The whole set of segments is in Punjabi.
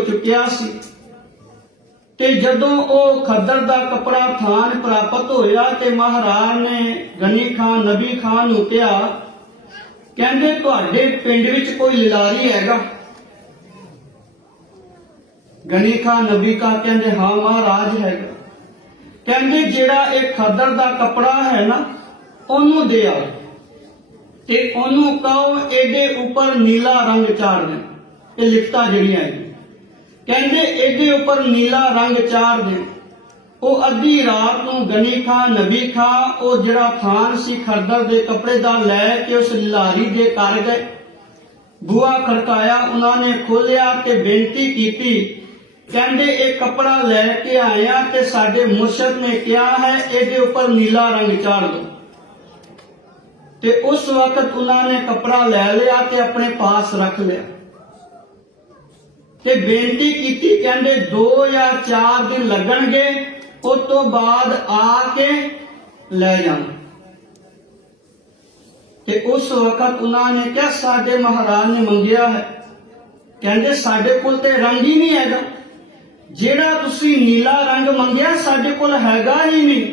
ਚੁੱਕਿਆ ਸੀ। ਤੇ ਜਦੋਂ ਉਹ ਖੱਦਰ ਦਾ ਕਪੜਾ ਥਾਨ ਪ੍ਰਾਪਤ ਹੋਇਆ ਤੇ ਮਹਾਰਾਜ ਨੇ ਗਨੀ ਖਾਨ, ਨਬੀ ਖਾਨ ਨੂੰ ਕਿਹਾ, ਕਹਿੰਦੇ ਤੁਹਾਡੇ ਪਿੰਡ ਵਿੱਚ ਕੋਈ ਲਿਲਾਰੀ ਹੈਗਾ? ਗਨੀ ਖਾਨ, ਨਬੀ ਖਾਨ ਕਹਿੰਦੇ, ਹਾਂ, ਮਹਾਰਾਜ ਹੈਗਾ। ਕਹਿੰਦੇ, ਜਿਹੜਾ ਇਹ ਖੱਦਰ ਦਾ ਕਪੜਾ ਹੈ ਨਾ, ਉਹਨੂੰ ਦੇ ਆ ਤੇ ਉਹਨੂੰ ਕਹੋ, ਇਹਦੇ ਉੱਪਰ ਨੀਲਾ ਰੰਗ ਚਾੜ ਦੇ ਇਹ ਲਿਖਤਾ ਜਿਹੜੀਆਂ ਹੈ ਕਹਿੰਦੇ, ਇਹਦੇ ਉੱਪਰ ਨੀਲਾ ਰੰਗ ਚਾੜ ਦੇ। ਉਹ ਅੱਧੀ ਰਾਤ ਨੂੰ ਗਨੀ ਖਾਨ ਨਬੀ ਖਾਨ ਉਹ ਜਿਹੜਾ ਥਾਨ ਸੀ ਖਰਦਰ ਦੇ ਕੱਪੜੇ ਦਾ ਲੈ ਕੇ ਉਸ ਲਾਰੀ ਦੇ ਕਰ ਗਏ। ਬੂਆ ਖੜਕਾਇਆ, ਉਹਨਾਂ ਨੇ ਖੋਲਿਆ ਤੇ ਬੇਨਤੀ ਕੀਤੀ। ਕਹਿੰਦੇ, ਇਹ ਕੱਪੜਾ ਲੈ ਕੇ ਆਇਆ ਤੇ ਸਾਡੇ ਮੁਰਸ਼ਦ ਨੇ ਕਿਹਾ ਹੈ, ਇਹਦੇ ਉੱਪਰ ਨੀਲਾ ਰੰਗ ਚਾੜ ਦੋ। ਤੇ ਉਸ ਵਕਤ ਉਹਨਾਂ ਨੇ ਕੱਪੜਾ ਲੈ ਲਿਆ ਤੇ ਆਪਣੇ ਪਾਸ ਰੱਖ ਲਿਆ। ਤੇ ਬੇਨਤੀ ਕੀਤੀ, ਕਹਿੰਦੇ 2 ਜਾਂ 4 ਦਿਨ ਲੱਗਣਗੇ, ਉਸ ਤੋਂ ਬਾਅਦ ਆ ਕੇ ਲੈ ਜਾਣਾ ਤੇ ਉਸ ਵਕਤ ਉਹਨਾਂ ਨੇ ਕਿਹਾ, ਸਾਡੇ ਮਹਾਰਾਜ ਨੇ ਮੰਗਿਆ ਹੈ। ਕਹਿੰਦੇ, ਸਾਡੇ ਕੋਲ ਤੇ ਰੰਗ ਹੀ ਨਹੀਂ ਹੈਗਾ। ਜਿਹੜਾ ਤੁਸੀਂ ਨੀਲਾ ਰੰਗ ਮੰਗਿਆ, ਸਾਡੇ ਕੋਲ ਹੈਗਾ ਹੀ ਨਹੀਂ।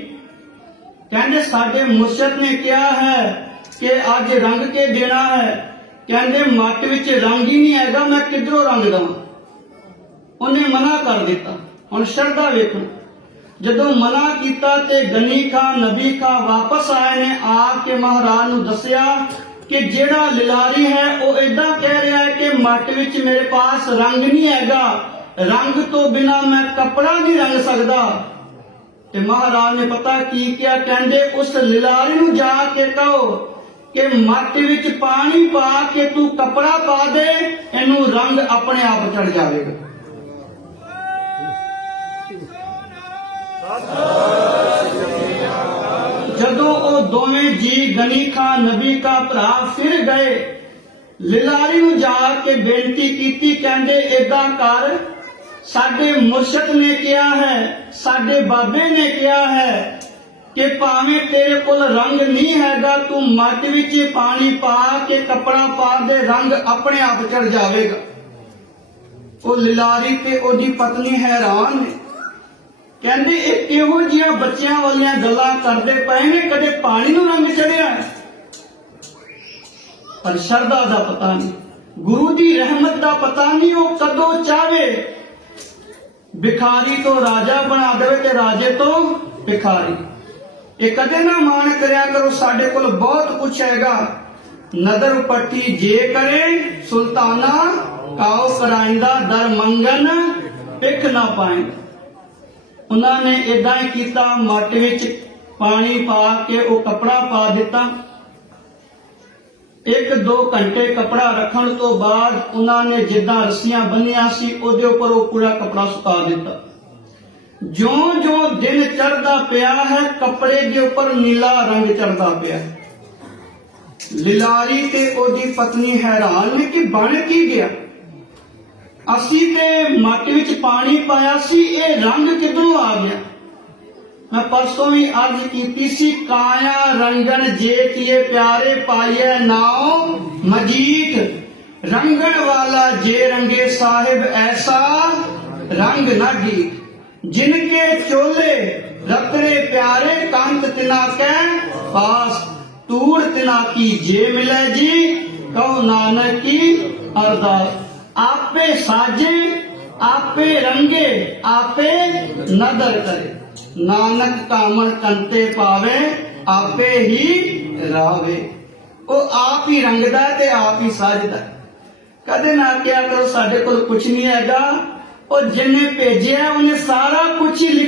ਕਹਿੰਦੇ, ਸਾਡੇ ਮੁਰਸ਼ਦ ਨੇ ਕਿਹਾ ਹੈ ਕਿ ਅੱਜ ਰੰਗ ਕੇ ਦੇਣਾ ਹੈ। ਕਹਿੰਦੇ, ਮੱਟ ਵਿੱਚ ਰੰਗ ਹੀ ਨਹੀਂ ਹੈਗਾ, ਮੈਂ ਕਿੱਧਰੋਂ ਰੰਗ ਦਵਾਂ? ਉਹਨੇ ਮਨਾ ਕਰ ਦਿੱਤਾ। ਹੁਣ ਸ਼ਰਧਾ ਵੇਖੋ। ਜਦੋਂ ਮਨਾ ਕੀਤਾ ਤੇ ਗਨੀ ਖਾਨ ਨਬੀ ਖਾਨ ਵਾਪਸ ਆਏ ਨੇ, ਆ ਕੇ ਮਹਾਰਾਜ ਨੂੰ ਦੱਸਿਆ ਕਿ ਜਿਹੜਾ ਲਿਲਾਰੀ ਹੈ, ਉਹ ਇਦਾਂ ਕਹਿ ਰਿਹਾ ਹੈ ਕਿ ਮੱਟ ਵਿੱਚ ਮੇਰੇ ਪਾਸ ਰੰਗ ਨਹੀਂ ਹੈਗਾ। ਰੰਗ ਤੋਂ ਬਿਨਾ ਮੈਂ ਕੱਪੜਾ ਨਹੀਂ ਰੰਗ ਸਕਦਾ। ਤੇ ਮਹਾਰਾਜ ਨੇ ਪਤਾ ਕੀ ਕਿਹਾ? ਕਹਿੰਦੇ, ਉਸ ਲਿਲਾਰੀ ਨੂੰ ਜਾ ਕੇ ਕਹੋ ਕਿ ਮੱਟ ਵਿੱਚ ਪਾਣੀ ਪਾ ਕੇ ਤੂੰ ਕੱਪੜਾ ਪਾ ਦੇ, ਇਹਨੂੰ ਰੰਗ ਆਪਣੇ ਆਪ ਚੜ ਜਾਵੇਗਾ। ਜਦੋਂ ਉਹ ਦੋਵੇਂ ਜੀ ਗਨੀ ਖਾਨ ਨਬੀ ਦਾ ਭਰਾ ਫਿਰ ਗਏ, ਲਿਲਾਰੀ ਨੂੰ ਜਾ ਕੇ ਬੇਨਤੀ ਕੀਤੀ, ਕਹਿੰਦੇ, ਏਦਾਂ ਕਰ, ਸਾਡੇ ਮੁਰਸ਼ਦ ਨੇ ਕਿਹਾ ਹੈ, ਸਾਡੇ ਬਾਬੇ ਨੇ ਕਿਹਾ ਹੈ ਕਿ ਭਾਵੇਂ ਤੇਰੇ ਕੋਲ ਰੰਗ ਨਹੀਂ ਹੈਗਾ, ਤੂੰ ਮੱਟ ਵਿੱਚ ਪਾਣੀ ਪਾ ਕੇ ਕੱਪੜਾ ਪਾ ਦੇ, ਰੰਗ ਆਪਣੇ ਆਪ ਚੜ ਜਾਵੇਗਾ। ਉਹ ਲਿਲਾਰੀ ਤੇ ਉਹਦੀ ਪਤਨੀ ਹੈਰਾਨ ਨੇ। ਕਹਿੰਦੇ ਇਹ ਕਿਹੋ ਜਿਹੀਆਂ ਬੱਚਿਆਂ ਵਾਲੀਆਂ ਗੱਲਾਂ ਕਰਦੇ ਪਏ ਨੇ, ਕਦੇ ਪਾਣੀ ਨੂੰ ਰੰਗ ਚੜਿਆ ਪਰ ਸ਼ਰਧਾ ਦਾ ਪਤਾ ਨਹੀਂ, ਗੁਰੂ ਦੀ ਰਹਿਮਤ ਦਾ ਪਤਾ ਨਹੀਂ ਉਹ ਕਦੋਂ ਚਾਵੇ। ਭਿਖਾਰੀ ਤੋਂ ਰਾਜਾ ਬਣਾ ਦੇਵੇ ਤੇ ਰਾਜੇ ਤੋਂ ਭਿਖਾਰੀ। ਇਹ ਕਦੇ ਨਾ ਮਾਣ ਕਰਿਆ ਕਰੋ, ਸਾਡੇ ਕੋਲ ਬਹੁਤ ਕੁਛ ਹੈਗਾ। ਨਦਰ ਪੱਟੀ ਜੇ ਕਰੇ, ਸੁਲਤਾਨਾ ਕਾਉ ਕਰਾਇੰਦਾ ਦਰ ਮੰਗਨ ਪਿੱਖ ਨਾ ਪਾਇੰਦਾ ਉਹਨਾਂ ਨੇ ਇਦਾਂ ਹੀ ਕੀਤਾ ਮੱਟ ਵਿੱਚ ਪਾਣੀ ਪਾ ਕੇ ਉਹ ਕਪੜਾ ਪਾ ਦਿੱਤਾ। ਇੱਕ ਦੋ ਘੰਟੇ ਕਪੜਾ ਰੱਖਣ ਤੋਂ ਬਾਅਦ ਉਹਨਾਂ ਨੇ ਜਿੱਦਾਂ ਰੱਸੀਆਂ ਬੰਨੀਆਂ ਸੀ, ਉਹਦੇ ਉੱਪਰ ਉਹ ਪੂਰਾ ਕਪੜਾ ਸੁਕਾ ਦਿੱਤਾ। ਜਿਉਂ-ਜਿਉਂ ਦਿਨ ਚੜਦਾ ਪਿਆ ਹੈ, ਕੱਪੜੇ ਦੇ ਉੱਪਰ ਨੀਲਾ ਰੰਗ ਚੜਦਾ ਪਿਆ ਲਿਲਾਰੀ ਤੇ ਉਹਦੀ ਪਤਨੀ ਹੈਰਾਨ ਨੇ ਕਿ ਬਣ ਕੀ ਗਿਆ? ਅਸੀਂ ਤੇ ਮੱਟ ਵਿੱਚ ਪਾਣੀ ਪਾਇਆ ਸੀ, ਇਹ ਰੰਗ ਕਿੱਧਰੋਂ ਆ ਗਿਆ? ਮੈਂ ਪਰਸੋਂ ਵੀ ਅਰਜ਼ ਕੀਤੀ ਸੀ, ਕਾਇਆ ਰੰਗਨ ਜੇ ਕੀਏ ਪਿਆਰੇ ਪਾਈਐ ਨਾਉ ਮਜੀਠ। ਰੰਗਣ ਵਾਲਾ ਜੇ ਰੰਗੇ ਸਾਹਿਬ ਐਸਾ, ਰੰਗ ਨਾ ਢੀਠ ਜਿਨ ਕੇ ਚੋਲੇ ਰਤਰੇ ਪਿਆਰੇ, ਕੰਤ ਤਿਨਾ ਕੈ ਪਾਸ। ਤੂੜ ਤਿਨਾ ਕੀ ਜੇ ਮਿਲੇ ਜੀ ਕਹੋ ਨਾਨਕ ਕੀ ਅਰਦਾਸ। ਆਪੇ ਸਾਜੇ, ਆਪੇ ਰੰਗੇ, ਆਪੇ ਨਦਰ ਕਰੇ। ਨਾਨਕ ਕਾਮਣ ਕੰਤੇ ਪਾਵੇ, ਆਪੇ ਹੀ ਰਾਵੇ। ਉਹ ਆਪ ਹੀ ਰੰਗਦਾ ਤੇ ਆਪ ਹੀ ਸਾਜਦਾ ਕਦੇ ਨਾ ਕਿਹਾ ਕਰੋ, ਸਾਡੇ ਕੋਲ ਕੁਝ ਨਹੀਂ ਹੈਗਾ। ਉਹ ਜਿਹਨੇ ਭੇਜਿਆ, ਉਹਨੇ ਸਾਰਾ ਕੁਝ ਹੀ ਲਿਖ